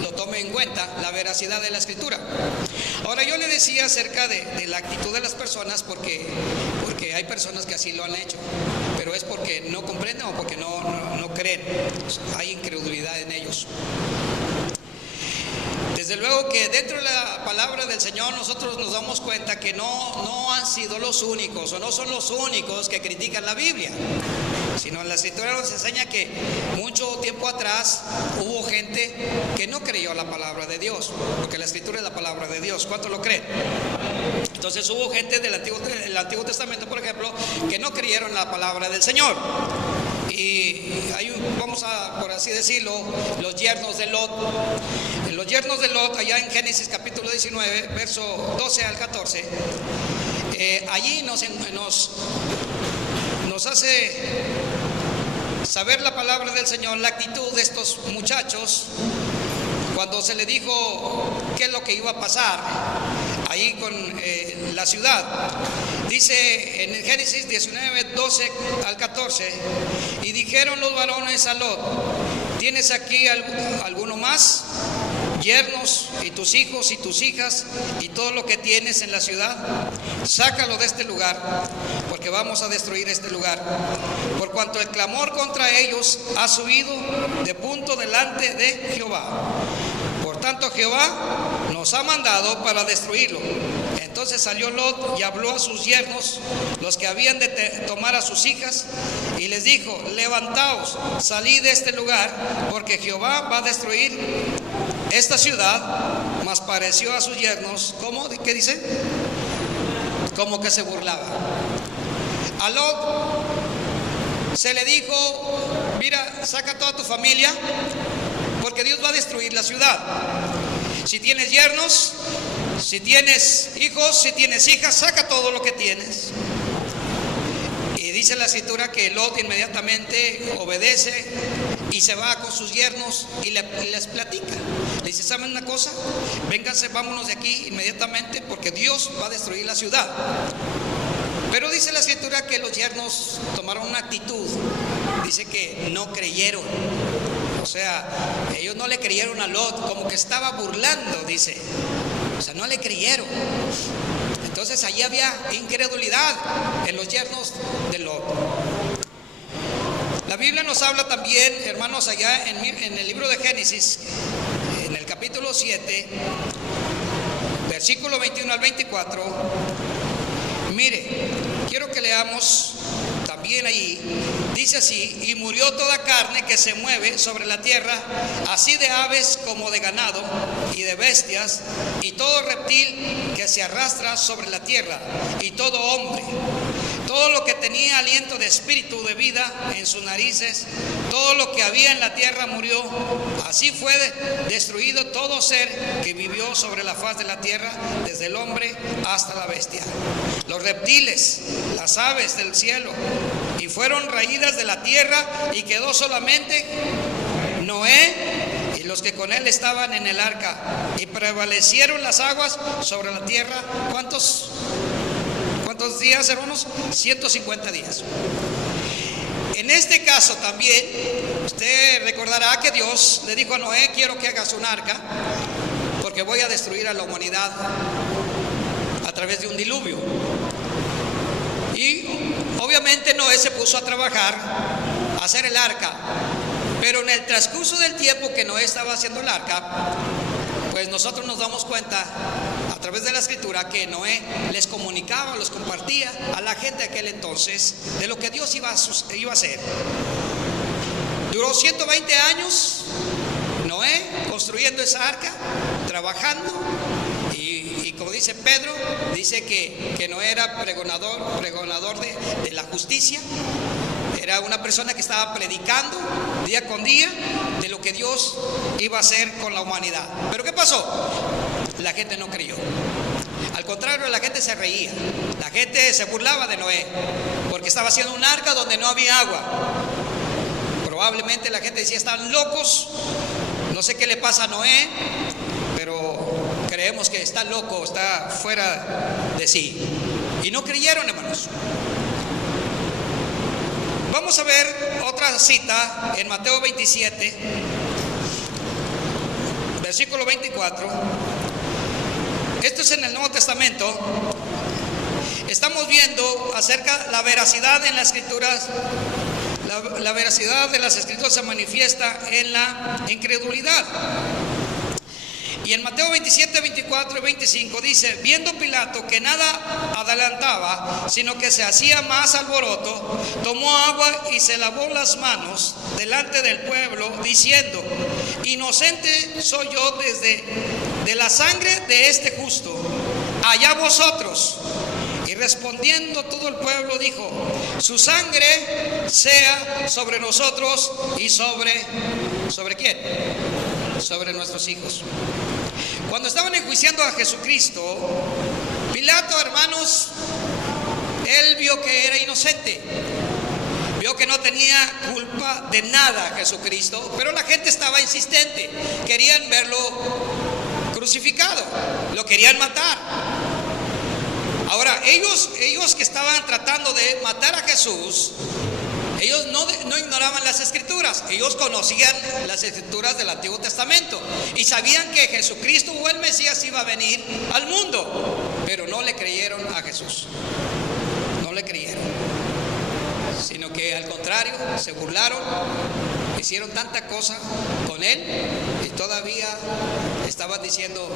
lo tome en cuenta, la veracidad de la Escritura. Ahora, yo le decía acerca de la actitud de las personas porque hay personas que así lo han hecho, pero es porque no comprenden o porque no creen. Hay incredulidad en ellos. Desde luego que dentro de la palabra del Señor nosotros nos damos cuenta que no han sido los únicos o no son los únicos que critican la Biblia, sino en la Escritura nos enseña que mucho tiempo atrás hubo gente que no creyó la palabra de Dios, porque la Escritura es la palabra de Dios. ¿Cuántos lo creen? Entonces hubo gente del Antiguo Testamento, por ejemplo, que no creyeron la palabra del Señor. Y vamos a, por así decirlo, los yernos de Lot. Los yernos de Lot, allá en Génesis capítulo 19, verso 12 al 14, allí nos hace saber la palabra del Señor, la actitud de estos muchachos cuando se le dijo qué es lo que iba a pasar ahí con la ciudad. Dice en el Génesis 19, 12 al 14, y dijeron los varones a Lot: ¿tienes aquí alguno más? Yernos y tus hijos y tus hijas y todo lo que tienes en la ciudad, sácalo de este lugar, porque vamos a destruir este lugar, por cuanto el clamor contra ellos ha subido de punto delante de Jehová. Por tanto Jehová nos ha mandado para destruirlo. Entonces salió Lot y habló a sus yernos, los que habían de tomar a sus hijas, y les dijo: levantaos, salid de este lugar, porque Jehová va a destruir esta ciudad. Mas pareció a sus yernos, ¿cómo? ¿Qué dice? Como que se burlaba. A Lot se le dijo: mira, saca toda tu familia, porque Dios va a destruir la ciudad. Si tienes yernos, si tienes hijos, si tienes hijas, saca todo lo que tienes. Y dice la Escritura que Lot inmediatamente obedece y se va con sus yernos y les platica. Le dice: ¿saben una cosa? Vénganse, vámonos de aquí inmediatamente, porque Dios va a destruir la ciudad. Pero dice la Escritura que los yernos tomaron una actitud. Dice que no creyeron. O sea, ellos no le creyeron a Lot, como que estaba burlando, dice. O sea, no le creyeron. Entonces allí había incredulidad en los yernos de Lot. La Biblia nos habla también, hermanos, allá en el libro de Génesis, en el capítulo 7, versículo 21 al 24. Mire, quiero que leamos también ahí. Dice así: y murió toda carne que se mueve sobre la tierra, así de aves como de ganado y de bestias, y todo reptil que se arrastra sobre la tierra, y todo hombre, todo lo que tenía aliento de espíritu de vida en sus narices, todo lo que había en la tierra murió. Así fue destruido todo ser que vivió sobre la faz de la tierra, desde el hombre hasta la bestia, los reptiles, las aves del cielo, y fueron raídas de la tierra, y quedó solamente Noé y los que con él estaban en el arca, y prevalecieron las aguas sobre la tierra. ¿Cuántos días, hermanos? 150 días. En este caso también, usted recordará que Dios le dijo a Noé: quiero que hagas un arca, porque voy a destruir a la humanidad a través de un diluvio. Y obviamente Noé se puso a trabajar, a hacer el arca. Pero en el transcurso del tiempo que Noé estaba haciendo el arca, pues nosotros nos damos cuenta a través de la Escritura que Noé les comunicaba, los compartía a la gente de aquel entonces de lo que Dios iba a hacer. Duró 120 años Noé construyendo esa arca, trabajando. Y como dice Pedro, dice que Noé era pregonador de la justicia. Era una persona que estaba predicando día con día de lo que Dios iba a hacer con la humanidad. ¿Pero qué pasó? La gente no creyó. Al contrario, la gente se reía. La gente se burlaba de Noé, porque estaba haciendo un arca donde no había agua. Probablemente la gente decía: están locos, no sé qué le pasa a Noé, pero creemos que está loco, está fuera de sí. Y no creyeron, hermanos. Vamos a ver otra cita en Mateo 27, versículo 24. Esto es en el Nuevo Testamento. Estamos viendo acerca de la veracidad en las Escrituras. La veracidad de las Escrituras se manifiesta en la incredulidad. Y en Mateo 27, 24 y 25 dice: viendo Pilato que nada adelantaba, sino que se hacía más alboroto, tomó agua y se lavó las manos delante del pueblo, diciendo: inocente soy yo de la sangre de este justo, allá vosotros. Y respondiendo todo el pueblo dijo: su sangre sea sobre nosotros y ¿sobre quién? Sobre nuestros hijos. Cuando estaban enjuiciando a Jesucristo, Pilato, hermanos, él vio que era inocente, vio que no tenía culpa de nada Jesucristo, pero la gente estaba insistente, querían verlo crucificado, lo querían matar. Ahora, ellos que estaban tratando de matar a Jesús, ellos no ignoraban las Escrituras, ellos conocían las Escrituras del Antiguo Testamento y sabían que Jesucristo o el Mesías iba a venir al mundo, pero no le creyeron a Jesús, no le creyeron, sino que al contrario, se burlaron, hicieron tanta cosa con él y todavía estaban diciendo: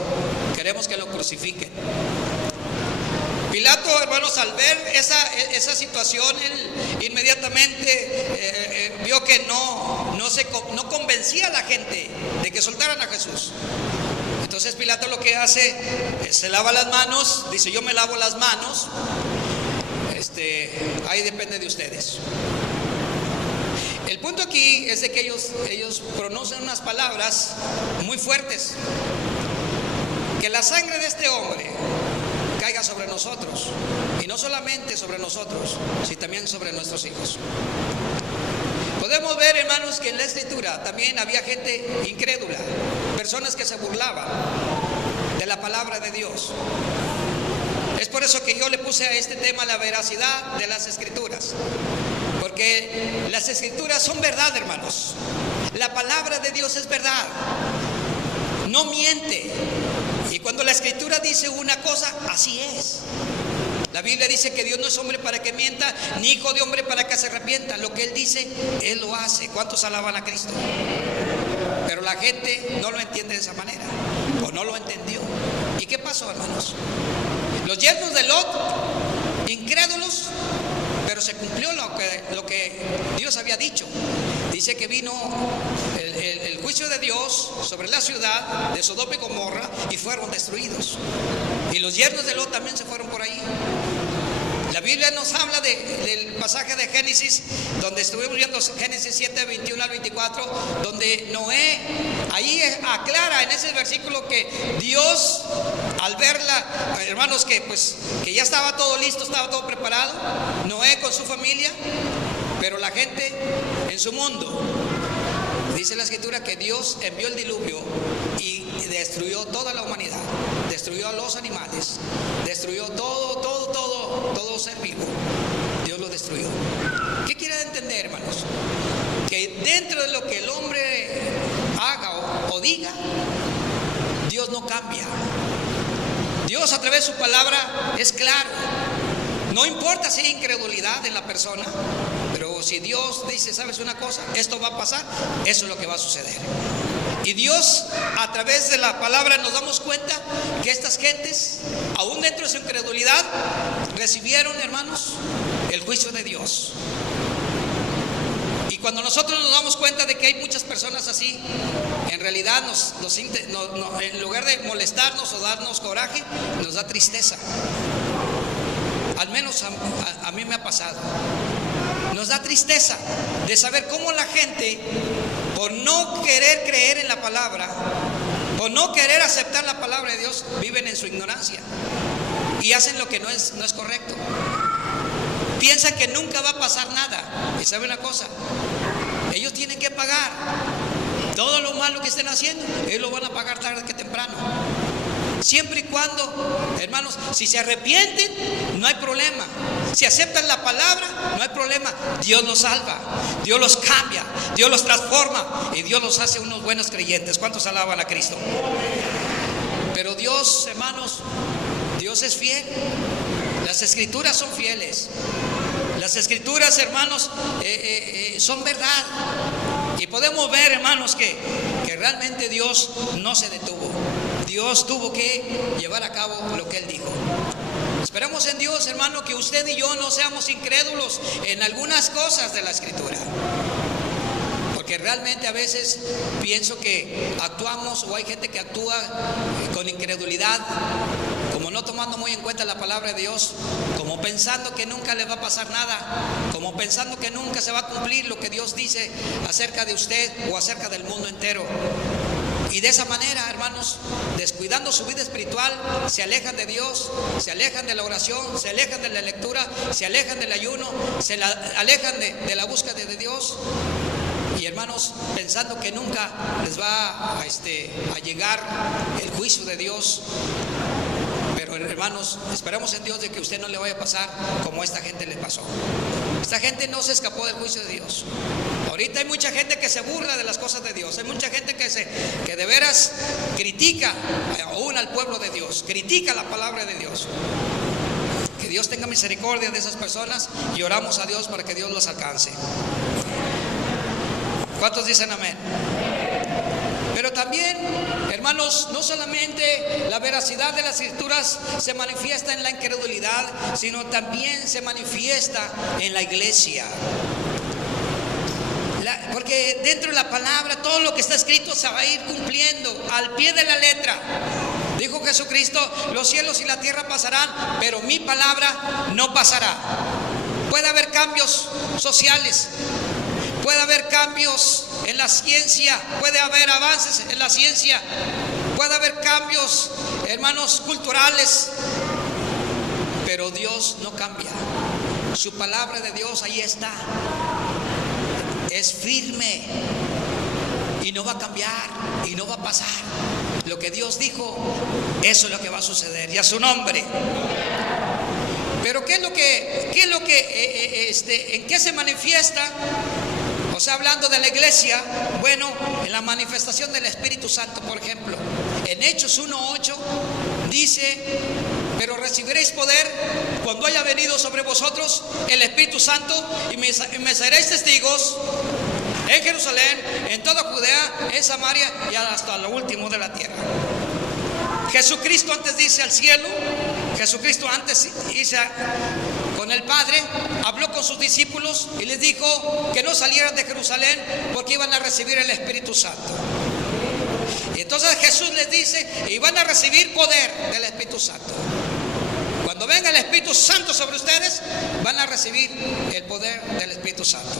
queremos que lo crucifiquen. Pilato, hermanos, al ver esa situación, él inmediatamente vio que no convencía a la gente de que soltaran a Jesús. Entonces Pilato lo que hace, se lava las manos, dice: yo me lavo las manos, ahí depende de ustedes. El punto aquí es de que ellos pronuncian unas palabras muy fuertes: que la sangre de este hombre caiga sobre nosotros, y no solamente sobre nosotros, sino también sobre nuestros hijos. Podemos ver, hermanos, que en la Escritura también había gente incrédula, personas que se burlaban de la palabra de Dios. Es por eso que yo le puse a este tema la veracidad de las Escrituras, porque las Escrituras son verdad, hermanos. La palabra de Dios es verdad, no miente. Y cuando la Escritura dice una cosa, así es. La Biblia dice que Dios no es hombre para que mienta, ni hijo de hombre para que se arrepienta. Lo que Él dice, Él lo hace. ¿Cuántos alaban a Cristo? Pero la gente no lo entiende de esa manera, o no lo entendió. ¿Y qué pasó, hermanos? Los yernos de Lot, incrédulos, pero se cumplió lo que Dios había dicho. Dice que vino el juicio de Dios sobre la ciudad de Sodoma y Gomorra y fueron destruidos. Y los yernos de Lot también se fueron por ahí. La Biblia nos habla del pasaje de Génesis, donde estuvimos viendo Génesis 7, 21 al 24, donde Noé, ahí aclara en ese versículo que Dios, al verla, hermanos, que ya estaba todo listo, estaba todo preparado, Noé con su familia, pero la gente en su mundo. Dice la Escritura que Dios envió el diluvio y destruyó toda la humanidad, destruyó a los animales, destruyó todo ser vivo. Dios lo destruyó. ¿Qué quiere entender, hermanos? Que dentro de lo que el hombre haga o diga, Dios no cambia. Dios, a través de su palabra, es claro. No importa si hay incredulidad en la persona, pero si Dios dice: ¿sabes una cosa? Esto va a pasar, eso es lo que va a suceder. Y Dios, a través de la palabra, nos damos cuenta que estas gentes, aún dentro de su incredulidad, recibieron, hermanos, el juicio de Dios. Y cuando nosotros nos damos cuenta de que hay muchas personas así, en realidad en lugar de molestarnos o darnos coraje, nos da tristeza. Al menos a mí me ha pasado. Nos da tristeza de saber cómo la gente, por no querer creer en la palabra, por no querer aceptar la palabra de Dios, viven en su ignorancia y hacen lo que no es correcto. Piensan que nunca va a pasar nada. Y sabe una cosa, ellos tienen que pagar todo lo malo que estén haciendo. Ellos lo van a pagar tarde que temprano. Siempre y cuando, hermanos, si se arrepienten, no hay problema. Si aceptan la palabra, no hay problema. Dios los salva, Dios los cambia, Dios los transforma y Dios los hace unos buenos creyentes. ¿Cuántos alaban a Cristo? Pero Dios, hermanos, Dios es fiel. Las escrituras son fieles. Las escrituras, hermanos, son verdad. Y podemos ver, hermanos, que realmente Dios no se detuvo. Dios tuvo que llevar a cabo lo que Él dijo. Esperamos en Dios, hermano, que usted y yo no seamos incrédulos en algunas cosas de la escritura. Porque realmente a veces pienso que actuamos, o hay gente que actúa con incredulidad, como no tomando muy en cuenta la palabra de Dios, como pensando que nunca le va a pasar nada, como pensando que nunca se va a cumplir lo que Dios dice acerca de usted o acerca del mundo entero. Y de esa manera, hermanos, descuidando su vida espiritual, se alejan de Dios, se alejan de la oración, se alejan de la lectura, se alejan del ayuno, alejan de la búsqueda de Dios. Y hermanos, pensando que nunca les va a llegar el juicio de Dios. Pero hermanos, esperamos en Dios de que a usted no le vaya a pasar como a esta gente le pasó. Esta gente no se escapó del juicio de Dios. Ahorita hay mucha gente que se burla de las cosas de Dios. Hay mucha gente que de veras critica aún al pueblo de Dios, critica la palabra de Dios. Que Dios tenga misericordia de esas personas y oramos a Dios para que Dios los alcance. ¿Cuántos dicen amén? Pero también, hermanos, no solamente la veracidad de las escrituras se manifiesta en la incredulidad, sino también se manifiesta en la iglesia. Porque dentro de la palabra todo lo que está escrito se va a ir cumpliendo al pie de la letra. Dijo Jesucristo: los cielos y la tierra pasarán, pero mi palabra no pasará. Puede haber cambios sociales, puede haber cambios en la ciencia, puede haber avances en la ciencia, puede haber cambios, hermanos, culturales, pero Dios no cambia. Su palabra de Dios ahí está, es firme y no va a cambiar y no va a pasar. Lo que Dios dijo, eso es lo que va a suceder, y a su nombre. Pero ¿en qué se manifiesta? O sea, hablando de la iglesia, bueno, en la manifestación del Espíritu Santo, por ejemplo. En Hechos 1:8 dice: pero recibiréis poder cuando haya venido sobre vosotros el Espíritu Santo, y me seréis testigos en Jerusalén, en toda Judea, en Samaria y hasta lo último de la tierra. Jesucristo antes de irse al cielo, Jesucristo antes de irse con el Padre, habló con sus discípulos y les dijo que no salieran de Jerusalén porque iban a recibir el Espíritu Santo. Y entonces Jesús les dice: y van a recibir poder del Espíritu Santo. Cuando venga el Espíritu Santo sobre ustedes, van a recibir el poder del Espíritu Santo.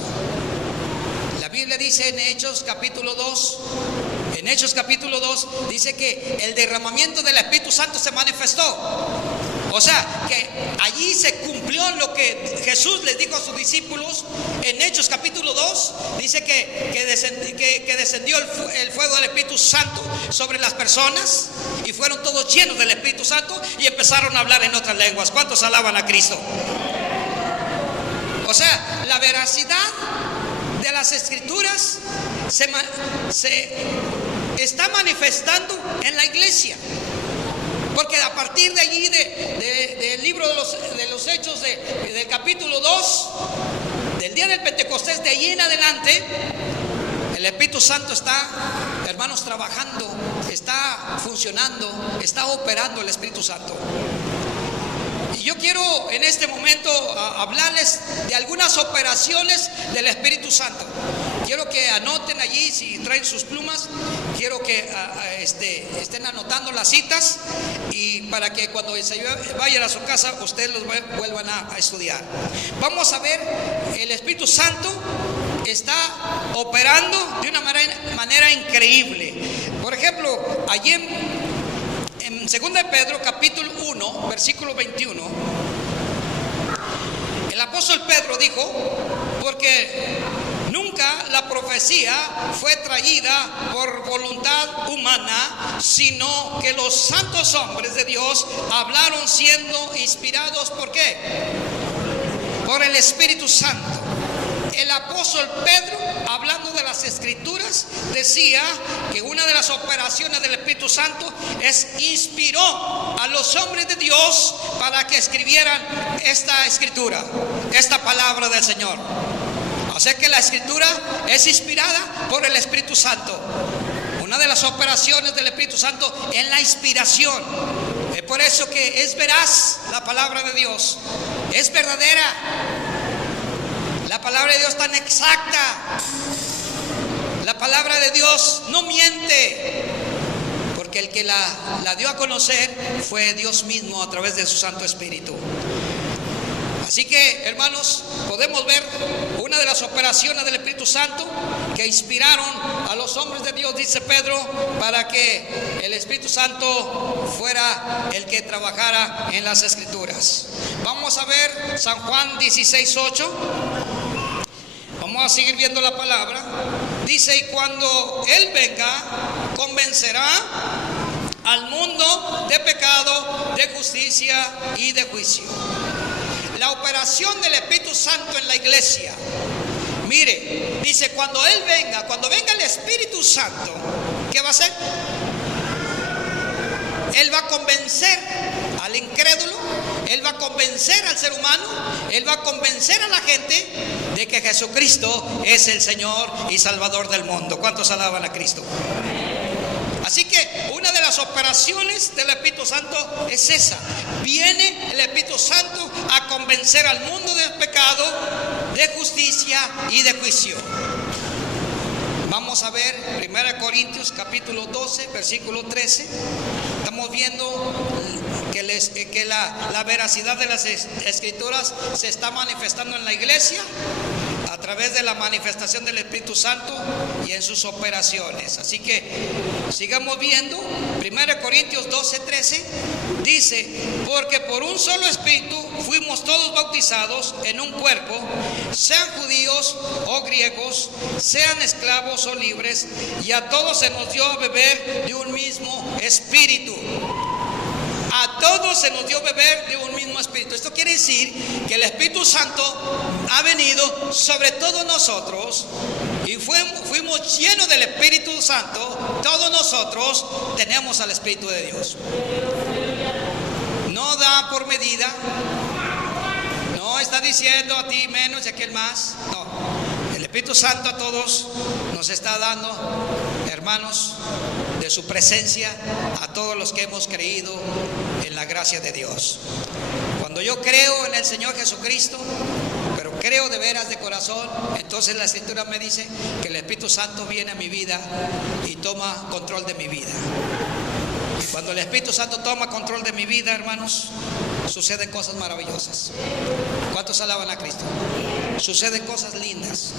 La Biblia dice en Hechos capítulo 2, dice que el derramamiento del Espíritu Santo se manifestó. O sea, que allí se cumplió lo que Jesús les dijo a sus discípulos. En Hechos capítulo 2 dice que descendió el fuego del Espíritu Santo sobre las personas, y fueron todos llenos del Espíritu Santo y empezaron a hablar en otras lenguas. ¿Cuántos alaban a Cristo? O sea, la veracidad de las escrituras se está manifestando en la iglesia. Porque a partir de allí, del libro de los Hechos, del capítulo 2, del día del Pentecostés, de allí en adelante, el Espíritu Santo está, hermanos, trabajando, está funcionando, está operando el Espíritu Santo. Y yo quiero en este momento hablarles de algunas operaciones del Espíritu Santo. Quiero que anoten allí, si traen sus plumas, quiero que estén anotando las citas, y para que cuando se vayan a su casa ustedes los vuelvan a estudiar. Vamos a ver, el Espíritu Santo está operando de una manera increíble. Por ejemplo, allí en 2 de Pedro capítulo 1 versículo 21, el apóstol Pedro dijo: porque nunca la profecía fue traída por voluntad humana, sino que los santos hombres de Dios hablaron siendo inspirados. ¿Por qué? por el Espíritu Santo. El apóstol Pedro, hablando de las Escrituras, decía que una de las operaciones del Espíritu Santo inspiró a los hombres de Dios para que escribieran esta Escritura, esta palabra del Señor. O sea que la Escritura es inspirada por el Espíritu Santo. Una de las operaciones del Espíritu Santo es la inspiración. Es por eso que es veraz la palabra de Dios, es verdadera. La palabra de Dios es tan exacta. La palabra de Dios no miente, porque el que la dio a conocer fue Dios mismo a través de su Santo Espíritu. Así que, hermanos, podemos ver una de las operaciones del Espíritu Santo que inspiraron a los hombres de Dios, dice Pedro, para que el Espíritu Santo fuera el que trabajara en las Escrituras. Vamos a ver San Juan 16:8. Vamos a seguir viendo la palabra. Dice: y cuando Él venga, convencerá al mundo de pecado, de justicia y de juicio. La operación del Espíritu Santo en la iglesia. Mire, dice, cuando Él venga, cuando venga el Espíritu Santo, ¿qué va a hacer? Él va a convencer al incrédulo, Él va a convencer al ser humano, Él va a convencer a la gente de que Jesucristo es el Señor y Salvador del mundo. ¿Cuántos alaban a Cristo? Así que una de las operaciones del Espíritu Santo es esa. Viene el Espíritu Santo a convencer al mundo del pecado, de justicia y de juicio. Vamos a ver 1 Corintios capítulo 12, versículo 13. Estamos viendo que la veracidad de las Escrituras se está manifestando en la iglesia a través de la manifestación del Espíritu Santo y en sus operaciones. Así que sigamos viendo. 1 Corintios 12, 13 dice: porque por un solo Espíritu fuimos todos bautizados en un cuerpo, sean judíos o griegos, sean esclavos o libres, y a todos se nos dio a beber de un mismo Espíritu. A todos se nos dio beber de un mismo Espíritu. Esto quiere decir que el Espíritu Santo ha venido sobre todos nosotros y fuimos llenos del Espíritu Santo. Todos nosotros tenemos al Espíritu de Dios. No da por medida. No está diciendo a ti menos y a aquel más. No. El Espíritu Santo a todos nos está dando, hermanos, de su presencia a todos los que hemos creído en la gracia de Dios. Cuando yo creo en el Señor Jesucristo, pero creo de veras de corazón, entonces la Escritura me dice que el Espíritu Santo viene a mi vida y toma control de mi vida. Y cuando el Espíritu Santo toma control de mi vida, hermanos, suceden cosas maravillosas. ¿Cuántos alaban a Cristo? Suceden cosas lindas,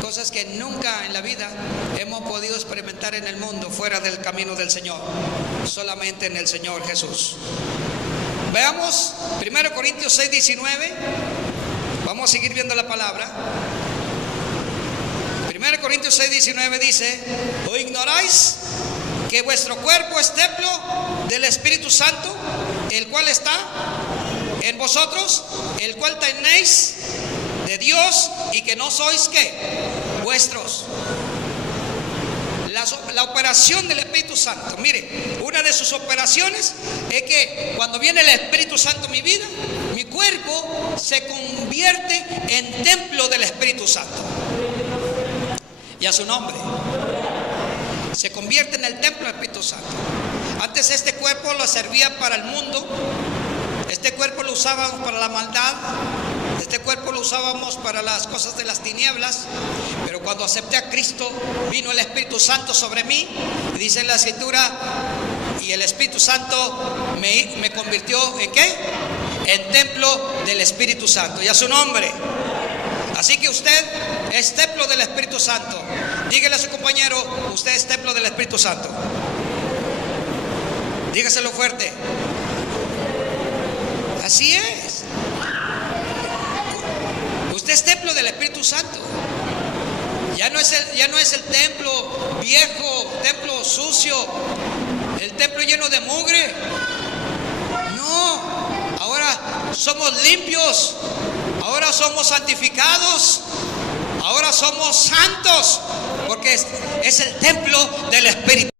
cosas que nunca en la vida hemos podido experimentar en el mundo fuera del camino del Señor, solamente en el Señor Jesús. Veamos 1 Corintios 6, 19. Vamos a seguir viendo la palabra. 1 Corintios 6, 19 dice: ¿o ignoráis que vuestro cuerpo es templo del Espíritu Santo, el cual está en vosotros, el cual tenéis de Dios, y que no sois ¿qué? Vuestros? La operación del Espíritu Santo, mire, una de sus operaciones es que cuando viene el Espíritu Santo en mi vida, mi cuerpo se convierte en templo del Espíritu Santo. Y a su nombre, se convierte en el templo del Espíritu Santo. Antes este cuerpo lo servía para el mundo, este cuerpo lo usábamos para la maldad, este cuerpo lo usábamos para las cosas de las tinieblas. Pero cuando acepté a Cristo, vino el Espíritu Santo sobre mí, y dice en la Escritura, y el Espíritu Santo me convirtió ¿en qué? En templo del Espíritu Santo. Y a su nombre. Así que usted es templo del Espíritu Santo. Dígale a su compañero: usted es templo del Espíritu Santo. Dígaselo fuerte. Así es. Usted es templo del Espíritu Santo. Ya no es el templo viejo, templo sucio, el templo lleno de mugre. No, ahora somos limpios. Ahora ahora somos santificados, ahora somos santos, porque es el templo del Espíritu.